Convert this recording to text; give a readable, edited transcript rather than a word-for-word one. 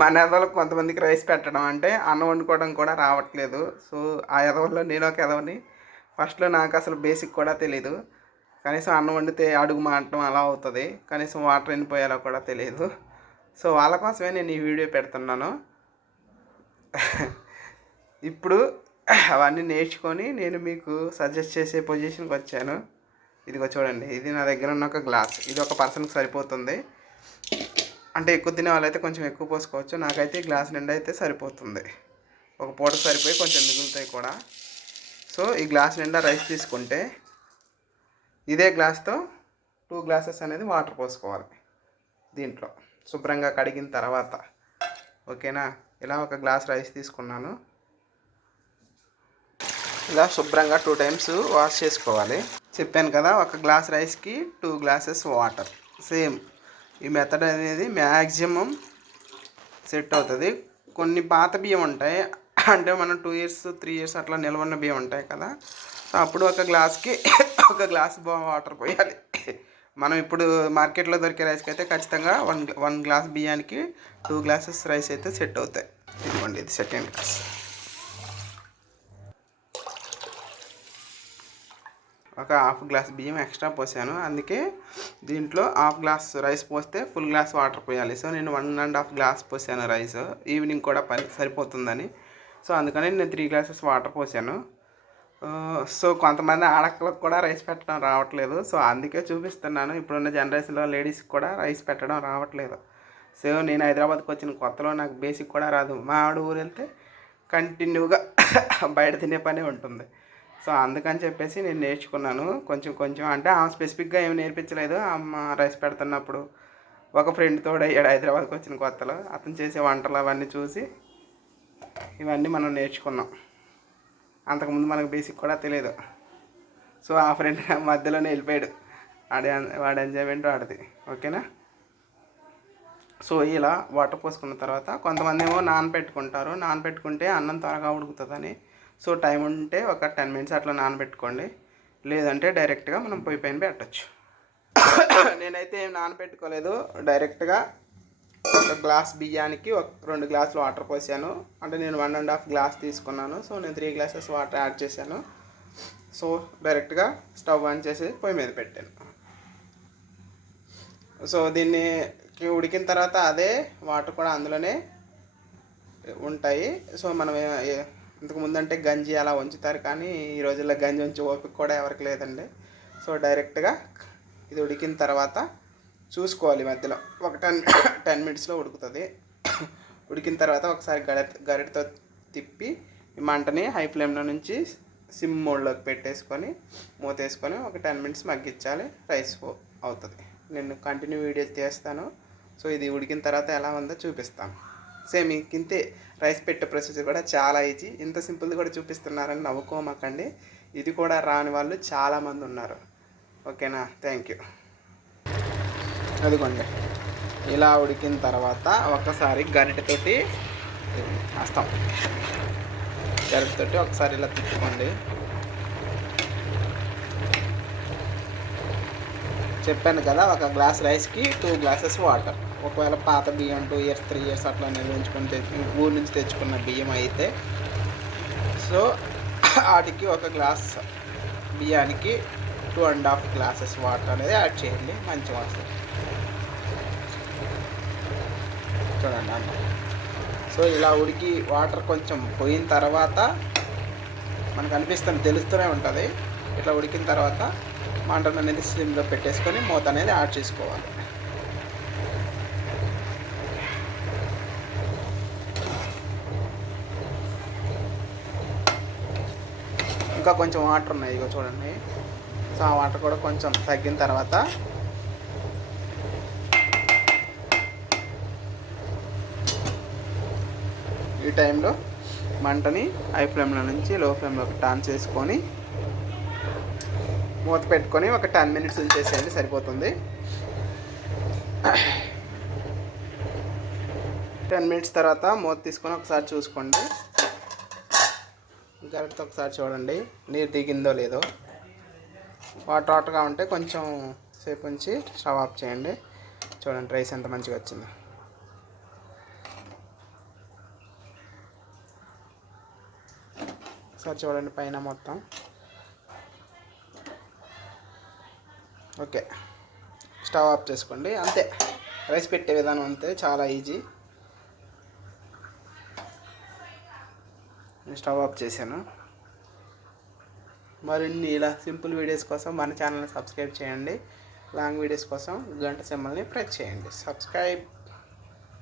మన ఎదవలకు కొంతమందికి రైస్ పెట్టడం అంటే అన్నం వండుకోవడం కూడా రావట్లేదు. సో ఆ ఎదవల్లో నేను ఒక ఎదవని. ఫస్ట్లో నాకు అసలు బేసిక్ కూడా తెలీదు. కనీసం అన్నం వండితే అడుగు మాడటం అలా అవుతుంది. కనీసం వాటర్ ఎన్నిపోయాలో కూడా తెలియదు. సో వాళ్ళ కోసమే నేను ఈ వీడియో పెడుతున్నాను. ఇప్పుడు అవన్నీ నేర్చుకొని నేను మీకు సజెస్ట్ చేసే పొజిషన్కి వచ్చాను. ఇదిగో చూడండి, ఇది నా దగ్గర ఉన్న ఒక గ్లాస్. ఇది ఒక పర్సన్కి సరిపోతుంది. అంటే ఎక్కువ తినే వాళ్ళైతే కొంచెం ఎక్కువ పోసుకోవచ్చు. నాకైతే ఈ గ్లాస్ నిండా అయితే సరిపోతుంది. ఒక పూటకు సరిపోయి కొంచెం మిగులుతాయి కూడా. సో ఈ గ్లాస్ నిండా రైస్ తీసుకుంటే ఇదే గ్లాస్తో 2 గ్లాసెస్ అనేది వాటర్ పోసుకోవాలి. దీంట్లో శుభ్రంగా కడిగిన తర్వాత, ఓకేనా. ఇలా ఒక గ్లాస్ రైస్ తీసుకున్నాను. ఇలా శుభ్రంగా 2 టైమ్స్ వాష్ చేసుకోవాలి. చెప్పాను కదా, ఒక గ్లాస్ రైస్కి 2 గ్లాసెస్ వాటర్. సేమ్ ఈ మెథడ్ అనేది మ్యాక్సిమం సెట్ అవుతుంది. కొన్ని పాత బియ్యం ఉంటాయి, అంటే మనం 2 ఇయర్స్ 3 ఇయర్స్ అట్లా నిల్వ ఉన్న బియ్యం ఉంటాయి కదా. సో అప్పుడు ఒక గ్లాస్కి ఒక గ్లాస్ వాటర్ పోయాలి. మనం ఇప్పుడు మార్కెట్లో దొరికే రైస్కి అయితే ఖచ్చితంగా వన్ గ్లాస్ బియ్యానికి 2 గ్లాసెస్ రైస్ అయితే సెట్ అవుతాయి. ఇదిగోండి, ఇది సెకండ్ గ్లాస్. ఒక హాఫ్ గ్లాస్ బియ్యం ఎక్స్ట్రా పోసాను. అందుకే దీంట్లో హాఫ్ గ్లాస్ రైస్ పోస్తే ఫుల్ గ్లాస్ వాటర్ పోయాలి. సో నేను 1.5 గ్లాస్ పోసాను రైస్. ఈవినింగ్ కూడా పని సరిపోతుందని. సో అందుకని నేను 3 గ్లాసెస్ వాటర్ పోసాను. సో కొంతమంది ఆడక్కలకు కూడా రైస్ పెట్టడం రావట్లేదు. సో అందుకే చూపిస్తున్నాను. ఇప్పుడున్న జనరేషన్లో లేడీస్కి కూడా రైస్ పెట్టడం రావట్లేదు. సో నేను హైదరాబాద్కి వచ్చిన కొత్తలో నాకు బేసిక్ కూడా రాదు. మా ఆవిడ ఊరు వెళ్తే కంటిన్యూగా బయట తినే పనే ఉంటుంది. సో అందుకని చెప్పేసి నేను నేర్చుకున్నాను కొంచెం కొంచెం. అంటే ఆమె స్పెసిఫిక్గా ఏమి నేర్పించలేదు. అమ్మ రైస్ పెడుతున్నప్పుడు ఒక ఫ్రెండ్ తోడయ్యాడు హైదరాబాద్కి వచ్చిన కొత్తలో. అతను చేసే వంటలు అవన్నీ చూసి ఇవన్నీ మనం నేర్చుకున్నాం. అంతకుముందు మనకు బేసిక్ కూడా తెలియదు. సో ఆ ఫ్రెండ్ మధ్యలోనే వెళ్ళిపోయాడు. వాడి ఎంజాయ్మెంట్ వాడిది, ఓకేనా. సో ఇలా వాటర్ పోసుకున్న తర్వాత కొంతమంది ఏమో నానబెట్టుకుంటారు. నానబెట్టుకుంటే అన్నం త్వరగా ఉడుకుతుందని. సో టైం ఉంటే ఒక 10 మినిట్స్ అట్లా నానబెట్టుకోండి. లేదంటే డైరెక్ట్గా మనం పొయ్యి పైన పెట్టచ్చు. నేనైతే ఏం నానబెట్టుకోలేదు. డైరెక్ట్గా ఒక గ్లాస్ బియ్యానికి 2 గ్లాసులు వాటర్ పోసాను. అంటే నేను 1.5 గ్లాస్ తీసుకున్నాను. సో నేను 3 గ్లాసెస్ వాటర్ యాడ్ చేశాను. సో డైరెక్ట్గా స్టవ్ ఆన్ చేసి పొయ్యి మీద పెట్టాను. సో దీన్ని ఉడికిన తర్వాత అదే వాటర్ కూడా అందులోనే ఉంటాయి. సో మనం ఇంతకు ముందంటే గంజి అలా ఉంచుతారు, కానీ ఈ రోజుల్లో గంజి ఉంచి ఓపిక కూడా ఎవరికి లేదండి. సో డైరెక్ట్గా ఇది ఉడికిన తర్వాత చూసుకోవాలి. మధ్యలో ఒక 10 మినిట్స్లో ఉడుకుతుంది. ఉడికిన తర్వాత ఒకసారి గరిటతో తిప్పి మంటని హై ఫ్లేమ్లో నుంచి సిమ్ మోడ్లోకి పెట్టేసుకొని మూతేసుకొని ఒక 10 మినిట్స్ మగ్గించాలి. రైస్ అవుతుంది. నేను కంటిన్యూ వీడియో చేస్తాను. సో ఇది ఉడికిన తర్వాత ఎలా ఉందో చూపిస్తాను. సేమ్ ఇంతే. రైస్ పెట్టే ప్రొసీజర్ కూడా చాలా ఈజీ. ఇంత సింపుల్ది కూడా చూపిస్తున్నారని నవ్వుకోమాకండి. ఇది కూడా రాని వాళ్ళు చాలామంది ఉన్నారు, ఓకేనా. Thank you. అదిగోండి, ఇలా ఉడికిన తర్వాత ఒకసారి గరిటెతోటి వేస్తాం. గరిటెతోటి ఒకసారి ఇలా తిప్పుకోండి. చెప్పాను కదా, ఒక గ్లాస్ రైస్కి 2 గ్లాసెస్ వాటర్. ఒకవేళ పాత బియ్యం 2 ఇయర్స్ 3 ఇయర్స్ అట్లా నిల్వించుకొని ఊరు నుంచి తెచ్చుకున్న బియ్యం అయితే సో వాటికి ఒక గ్లాస్ బియ్యానికి 2.5 గ్లాసెస్ వాటర్ అనేది యాడ్ చేయండి. మంచిగా వస్తుంది. చూడండి అన్న. సో ఇలా ఉడికి వాటర్ కొంచెం పోయిన తర్వాత మనకు అనిపిస్తుంది, తెలుస్తూనే ఉంటుంది. ఇట్లా ఉడికిన తర్వాత మంటను అనేది స్లిమ్లో పెట్టేసుకొని మూత అనేది యాడ్ చేసుకోవాలి. ఇంకా కొంచెం వాటర్ ఉన్నాయి, ఇగో చూడండి. సో ఆ వాటర్ కూడా కొంచెం తగ్గిన తర్వాత ఈ టైంలో మంటని హై ఫ్లేమ్లో నుంచి లో ఫ్లేమ్లోకి టర్న్ చేసుకొని మూత పెట్టుకొని ఒక 10 మినిట్స్ ఉంచేసేయండి, సరిపోతుంది. 10 మినిట్స్ తర్వాత మూత తీసుకొని ఒకసారి చూసుకోండి. గరిటతో ఒకసారి చూడండి నీరు దిగిందో లేదో. వాటర్ వాటర్గా ఉంటే కొంచెం సేపు ఉంచి స్టవ్ ఆఫ్ చేయండి. చూడండి రైస్ ఎంత మంచిగా వచ్చిందో. ఒకసారి చూడండి పైన మొత్తం. ఓకే, స్టవ్ ఆఫ్ చేసుకోండి. అంతే, రైస్ పెట్టే విధానం అంతే, చాలా ఈజీ. నేను స్టవ్ ఆఫ్ చేశాను. మరిన్ని ఇలా సింపుల్ వీడియోస్ కోసం మన ఛానల్ని సబ్స్క్రైబ్ చేయండి. లాంగ్ వీడియోస్ కోసం గంట సింబల్ని ప్రెస్ చేయండి. సబ్స్క్రైబ్.